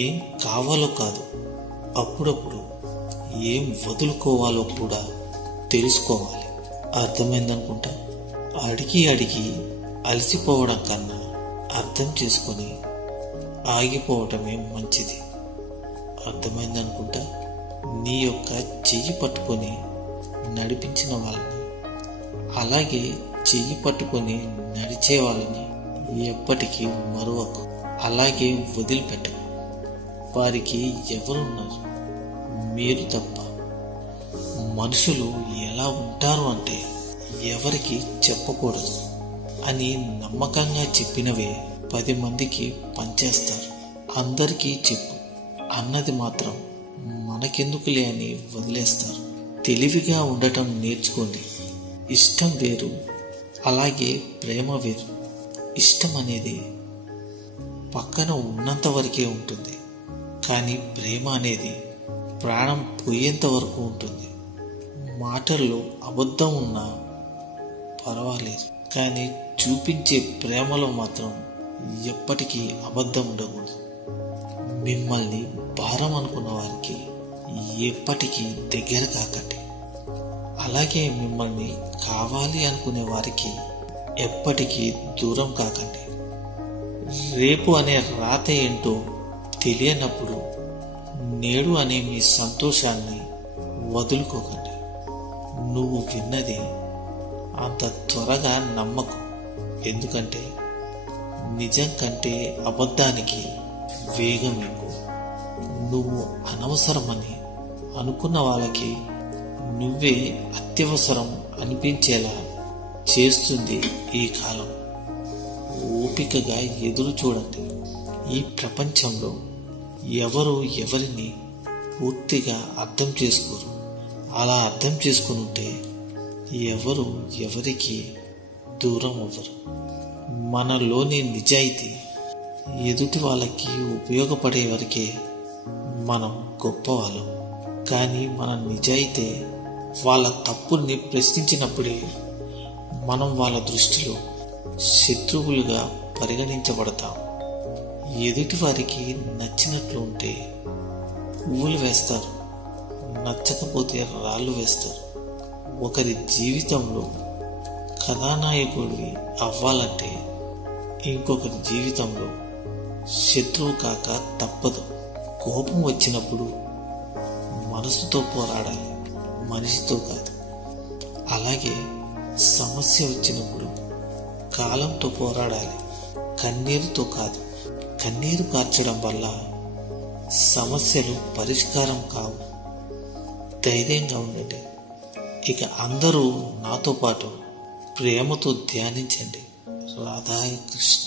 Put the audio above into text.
ఏం కావాలో కాదు, అప్పుడప్పుడు ఏం వదులుకోవాలో కూడా తెలుసుకోవాలి. అర్థమైందనుకుంటా. అడిగి అలసిపోవడం కన్నా అర్థం చేసుకొని ఆగిపోవటమే మంచిది. అర్థమైందనుకుంటా. నీ యొక్క చెయ్యి పట్టుకొని నడిపించిన వాళ్ళని, అలాగే చెయ్యి పట్టుకొని నడిచే వాళ్ళని ఎప్పటికీ మరువకు. అలాగే వదిలిపెట్టకు. వారికి ఎవరున్నారు? మీరు తప్ప. మనుషులు ఎలా ఉంటారు అంటే ఎవరికి చెప్పకూడదు అని నమ్మకంగా చెప్పినవే 10 మందికి పంచేస్తారు. అందరికీ చెప్పు అన్నది మాత్రం మనకెందుకులే అని వదిలేస్తారు. తెలివిగా ఉండటం నేర్చుకోండి. ఇష్టం వేరు, అలాగే ప్రేమ వేరు. ఇష్టం అనేది పక్కన ఉన్నంత వరకే ఉంటుంది, కానీ ప్రేమ అనేది ప్రాణం పోయేంత వరకు ఉంటుంది. మాటల్లో అబద్ధం ఉన్నా పర్వాలేదు, కానీ చూపించే ప్రేమలో మాత్రం ఎప్పటికీ అబద్ధం ఉండకూడదు. మిమ్మల్ని భారం అనుకున్న వారికి ఎప్పటికీ దగ్గర కాకండి. అలాగే మిమ్మల్ని కావాలి అనుకునే వారికి ఎప్పటికీ దూరం కాకండి. రేపు అనే రాత ఏంటో తెలియనప్పుడు నేడు అనే మీ సంతోషాన్ని వదులుకోకండి. నువ్వు విన్నది అంత త్వరగా నమ్మకు. ఎందుకంటే నిజం కంటే అబద్ధానికి వేగం ఎక్కువ. నువ్వు అనవసరమని అనుకున్న వాళ్ళకి నువ్వే అత్యవసరం అనిపించేలా చేస్తుంది ఈ కాలం. ఓపికగా ఎదురు చూడండి. ఈ ప్రపంచంలో ఎవరు ఎవరిని పూర్తిగా అర్థం చేసుకోరు. అలా అర్థం చేసుకుని ఉంటే ఎవరు ఎవరికి దూరం అవ్వరు. మనలోని నిజాయితీ ఎదుటి వాళ్ళకి ఉపయోగపడే వరకే మనం గొప్పవాళ్ళం. కానీ మన నిజాయితీ వాళ్ళ తప్పుల్ని ప్రశ్నించినప్పుడే మనం వాళ్ళ దృష్టిలో శత్రువులుగా పరిగణించబడతాం. ఎదుటి వారికి నచ్చినట్లు ఉంటే పువ్వులు వేస్తారు, నచ్చకపోతే రాళ్ళు వేస్తారు. ఒకరి జీవితంలో కథానాయకుడివి అవ్వాలంటే ఇంకొకరి జీవితంలో శత్రువు కాక తప్పదు. కోపం వచ్చినప్పుడు మనసుతో పోరాడాలి, మనిషితో కాదు. అలాగే సమస్య వచ్చినప్పుడు కాలంతో పోరాడాలి, కన్నీరుతో కాదు. కన్నీరు కార్చడం వల్ల సమస్యలు పరిష్కారం కావు. ధైర్యంగా ఉండండి. ఇక అందరూ నాతో పాటు ప్రేమతో ధ్యానించండి. రాధాకృష్ణ.